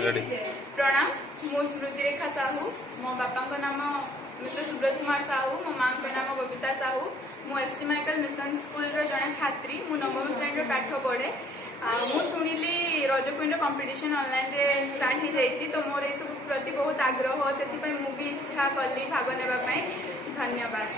प्रणाम मु स्मृति रेखा साहू मो बापा नाम मिस्टर सुब्रत कुमार साहू मो माँ नाम बबीता साहू मु एसटी माइकल मिशन स्कूल जड़े छात्री मु नवम श्रेणी पाठ पढ़े मु शुणिली रजकुंड कंपटीशन ऑनलाइन रे स्टार्ट हो जाइए तो मोर ये सब प्रति बहुत आग्रह से मुझे इच्छा कली भाग ने धन्यवाद।